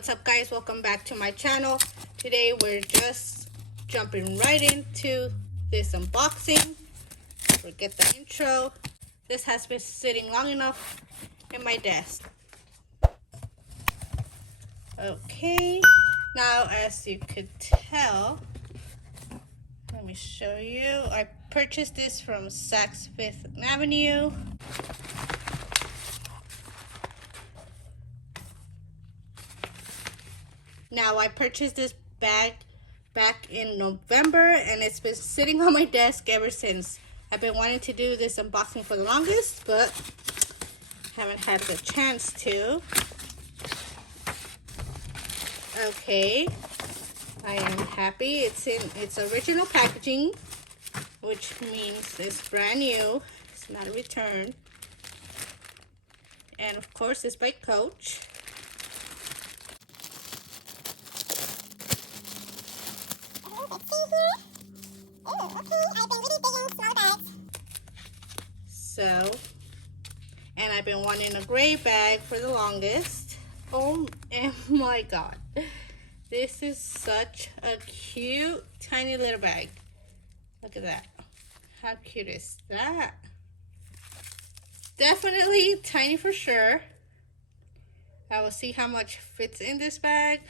What's up, guys? Welcome back to my channel. Today we're just jumping right into this unboxing. Forget the intro. This has been sitting long enough in my desk. Okay, now as you could tell, let me show you. I purchased this from Saks Fifth Avenue. Now, I purchased this bag back in November, and it's been sitting on my desk ever since. I've been wanting to do this unboxing for the longest, but haven't had the chance to. Okay, I am happy. It's in its original packaging, which means it's brand new. It's not a return. And of course, it's by Coach. So, and I've been wanting a gray bag for the longest. Oh my god, this is such a cute tiny little bag. Look at that. How cute is that? Definitely tiny for sure. I will see how much fits in this bag,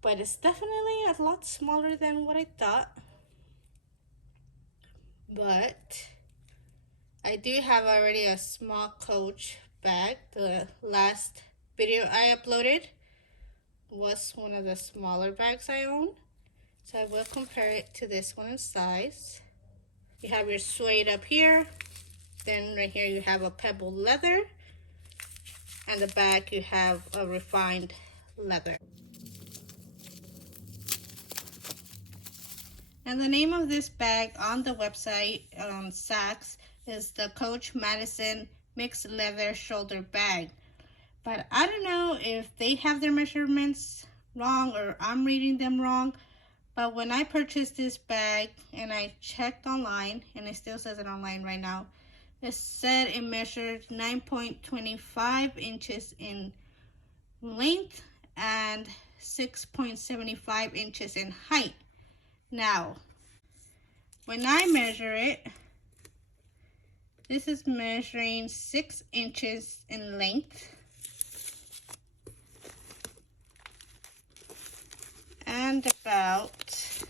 but it's definitely a lot smaller than what I thought. But I do have already a small Coach bag. The last video I uploaded was one of the smaller bags I own, so I will compare it to this one in size. You have your suede up here, then right here you have a pebble leather, and the back you have a refined leather. And the name of this bag on the website on Saks is the Coach Madison Mixed Leather Shoulder Bag. But I don't know if they have their measurements wrong or I'm reading them wrong. But when I purchased this bag and I checked online, and it still says it online right now, it said it measured 9.25 inches in length and 6.75 inches in height. Now, when I measure it, this is measuring 6 inches in length and about,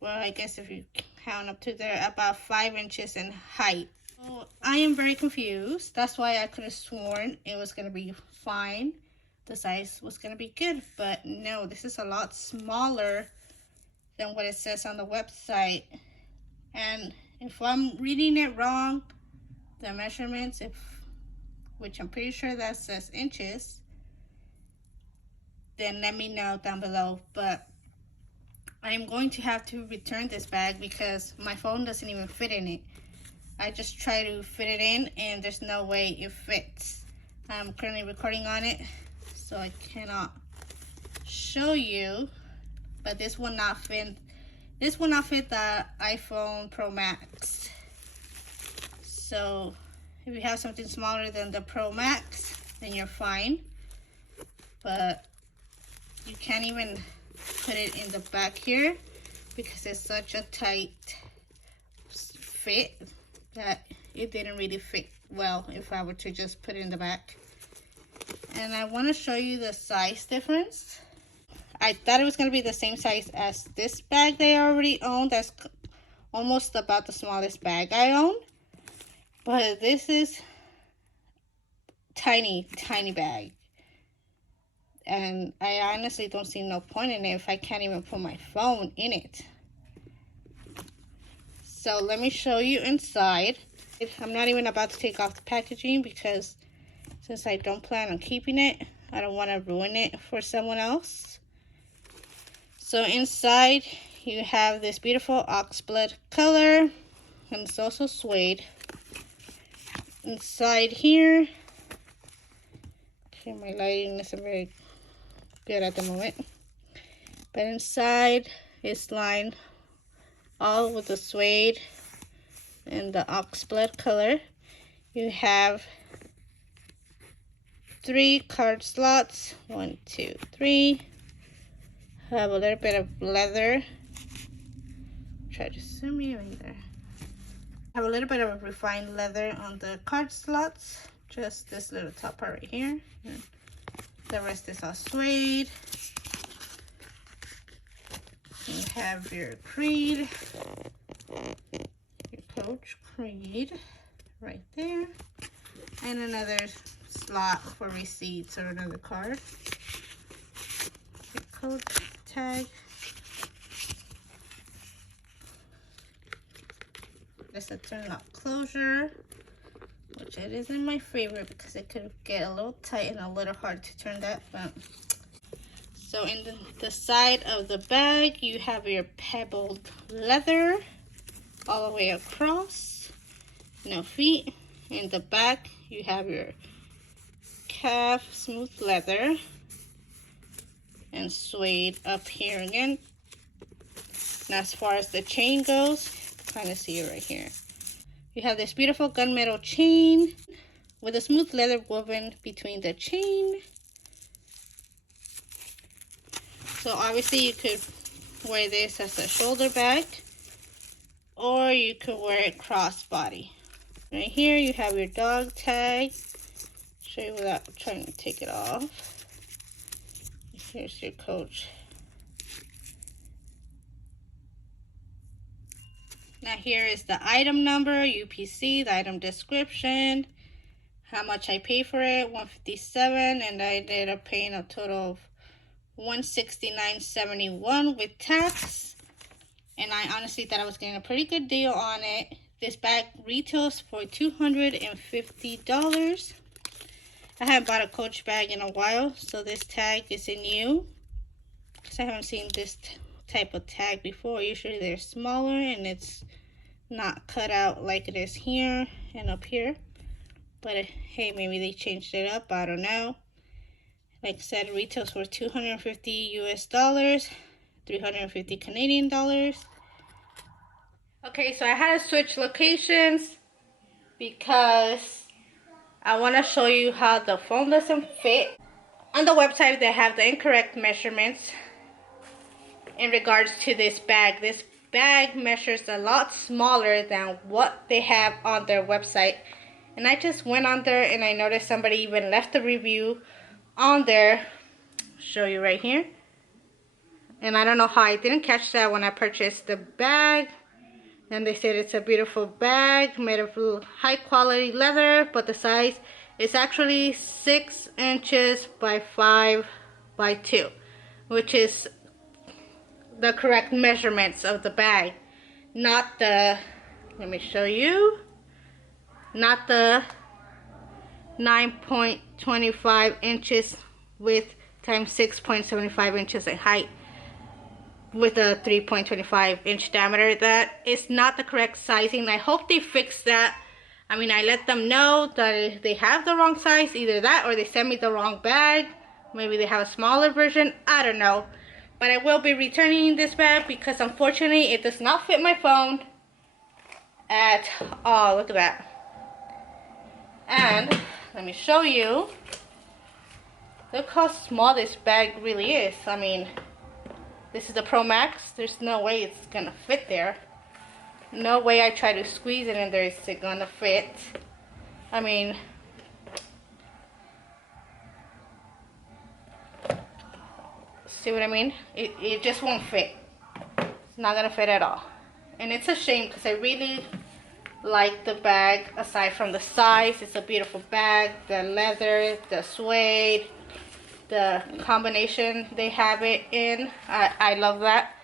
well, I guess if you count up to there, about 5 inches in height. So I am very confused. That's why I could have sworn it was going to be fine. The size was going to be good, but no, this is a lot smaller than what it says on the website. And if I'm reading it wrong, the measurements, which I'm pretty sure that says inches, then let me know down below. But I'm going to have to return this bag because my phone doesn't even fit in it. I just try to fit it in and there's no way it fits. I'm currently recording on it, so I cannot show you, but this will not fit. This will not fit the iPhone Pro Max. So if you have something smaller than the Pro Max, then you're fine. But you can't even put it in the back here because it's such a tight fit that it didn't really fit well if I were to just put it in the back. And I want to show you the size difference. I thought it was going to be the same size as this bag they already own. That's almost about the smallest bag I own. But this is tiny, tiny bag. And I honestly don't see no point in it if I can't even put my phone in it. So let me show you inside. I'm not even about to take off the packaging because since I don't plan on keeping it, I don't want to ruin it for someone else. So inside you have this beautiful oxblood color, and it's also suede. Inside here, okay, my lighting isn't very good at the moment, but inside is lined all with the suede and the oxblood color. You have 3 card slots. 1, 2, 3. Have a little bit of leather. Try to zoom you in there. Have a little bit of refined leather on the card slots. Just this little top part right here. And the rest is all suede. You have your Creed, your Coach Creed right there, and another slot for receipts or another card. Your Coach tag. This is a turn lock closure, which it isn't my favorite because it could get a little tight and a little hard to turn that. But so in the side of the bag, you have your pebbled leather all the way across, no feet. In the back, you have your calf smooth leather and suede up here again. And as far as the chain goes, kind of see it right here. You have this beautiful gunmetal chain with a smooth leather woven between the chain. So obviously you could wear this as a shoulder bag, or you could wear it crossbody. Right here you have your dog tag. Show you without trying to take it off. Here's your Coach. Now here is the item number, UPC, the item description, how much I paid for it, $157, and I ended up paying a total of $169.71 with tax. And I honestly thought I was getting a pretty good deal on it. This bag retails for $250. I haven't bought a Coach bag in a while, so this tag is new because I haven't seen this type of tag before. Usually they're smaller and it's not cut out like it is here and up here. But hey, maybe they changed it up. I don't know. Like I said, retails for $250 US, 350 Canadian dollars. Okay, so I had to switch locations because I want to show you how the phone doesn't fit. On the website, they have the incorrect measurements in regards to this bag. This bag measures a lot smaller than what they have on their website. And I just went on there and I noticed somebody even left a review on there. I'll show you right here. And I don't know how I didn't catch that when I purchased the bag. And they said it's a beautiful bag made of high quality leather, but the size is actually 6 inches by 5 by 2, which is the correct measurements of the bag, not the, let me show you, not the 9.25 inches width times 6.75 inches in height with a 3.25 inch diameter. That is not the correct sizing. I hope they fix that. I mean, I let them know that they have the wrong size, either that or they sent me the wrong bag. Maybe they have a smaller version, I don't know. But I will be returning this bag because unfortunately it does not fit my phone at all. Look at that. And let me show you. Look how small this bag really is. I mean, this is the Pro Max. There's no way it's gonna fit there. No way I try to squeeze it in there is it gonna fit. I mean, see what I mean? It just won't fit. It's not gonna fit at all. And it's a shame because I really like the bag aside from the size. It's a beautiful bag. The leather, the suede, the combination they have it in, I love that.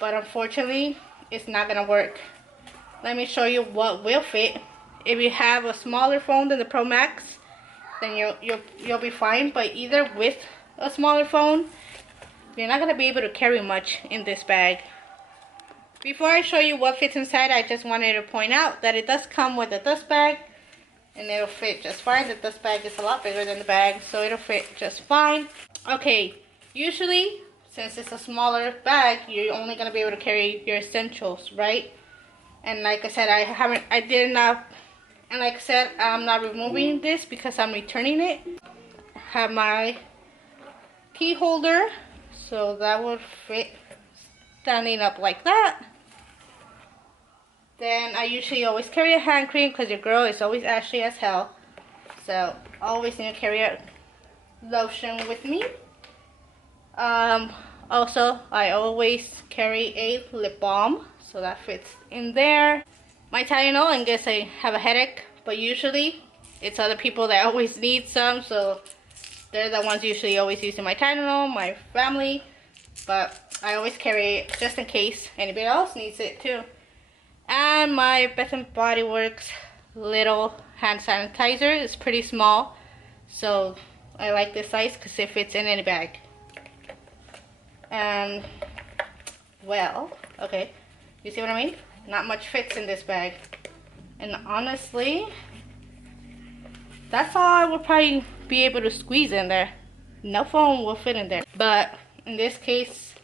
But unfortunately, it's not gonna work. Let me show you what will fit. If you have a smaller phone than the Pro Max, then you'll be fine. But either with a smaller phone, you're not gonna be able to carry much in this bag. Before I show you what fits inside, I just wanted to point out that it does come with a dust bag, and it'll fit just fine. The dust bag is a lot bigger than the bag, so it'll fit just fine. Okay, usually, since it's a smaller bag, you're only gonna be able to carry your essentials, right? And like I said, I did not And like I said, I'm not removing this because I'm returning it. I have my key holder, so that would fit standing up like that. Then I usually always carry a hand cream because your girl is always ashy as hell. So always need to carry a lotion with me. Also, I always carry a lip balm, so that fits in there. My Tylenol in case I have a headache, but usually it's other people that always need some, so they're the ones usually always using my Tylenol, my family. But I always carry it just in case anybody else needs it too. And my Bath & Body Works little hand sanitizer is pretty small, so I like this size because it fits in any bag. And well, okay, you see what I mean? Not much fits in this bag, and honestly, that's all I would probably be able to squeeze in there. No phone will fit in there, but in this case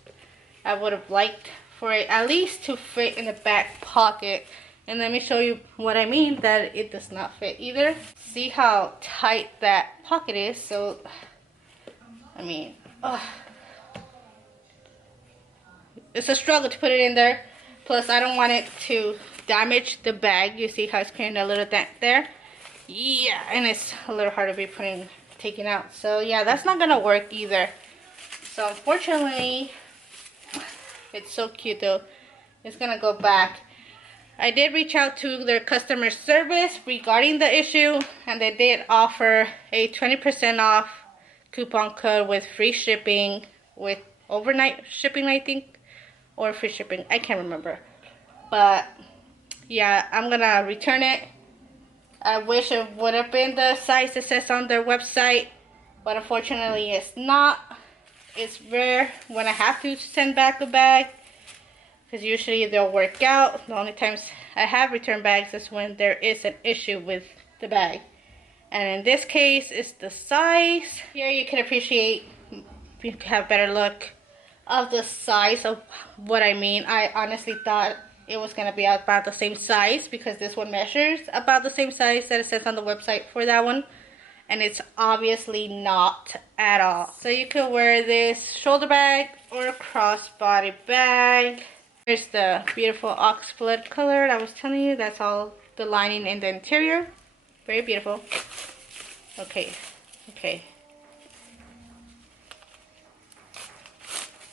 I would have liked for it at least to fit in the back pocket. And let me show you what I mean that it does not fit either. See how tight that pocket is? So I mean, it's a struggle to put it in there. Plus I don't want it to damage the bag. You see how it's creating a little dent there? Yeah, and it's a little hard to be taken out. So yeah, that's not gonna work either. So unfortunately, it's so cute though. It's gonna go back. I did reach out to their customer service regarding the issue, and they did offer a 20% off coupon code with free shipping, with overnight shipping, I think, or free shipping. I can't remember. But yeah, I'm gonna return it. I wish it would have been the size it says on their website, but unfortunately it's not. It's rare when I have to send back a bag, because usually they'll work out. The only times I have returned bags is when there is an issue with the bag. And in this case, it's the size. Here you can appreciate, you can have a better look of the size of what I mean. I honestly thought it was going to be about the same size, because this one measures about the same size that it says on the website for that one. And it's obviously not at all. So you could wear this shoulder bag or a crossbody bag. Here's the beautiful ox blood color that I was telling you. That's all the lining in the interior. Very beautiful. Okay. Okay,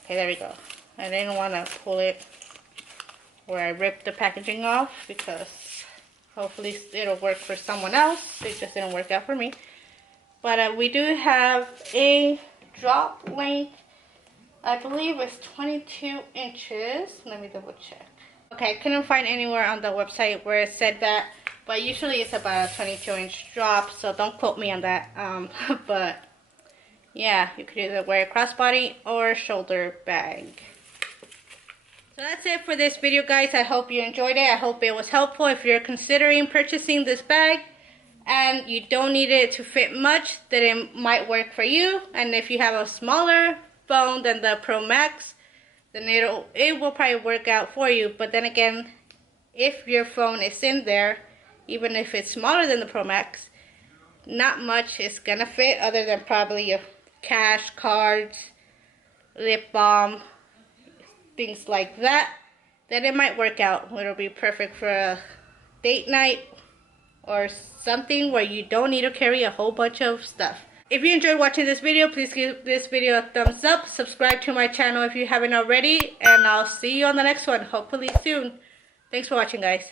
there we go. I didn't want to pull it where I ripped the packaging off, because hopefully it'll work for someone else. It just didn't work out for me. But we do have a drop length. I believe it's 22 inches. Let me double check. Okay, I couldn't find anywhere on the website where it said that, but usually it's about a 22-inch drop, so don't quote me on that. But yeah, you could either wear a crossbody or a shoulder bag. So that's it for this video, guys. I hope you enjoyed it. I hope it was helpful. If you're considering purchasing this bag and you don't need it to fit much, then it might work for you. And if you have a smaller phone than the Pro Max, then it will probably work out for you. But then again, if your phone is in there, even if it's smaller than the Pro Max, not much is gonna fit other than probably your cash, cards, lip balm, things like that. Then it might work out. It'll be perfect for a date night or something where you don't need to carry a whole bunch of stuff. If you enjoyed watching this video, please give this video a thumbs up. Subscribe to my channel if you haven't already, and I'll see you on the next one, hopefully soon. Thanks for watching, guys.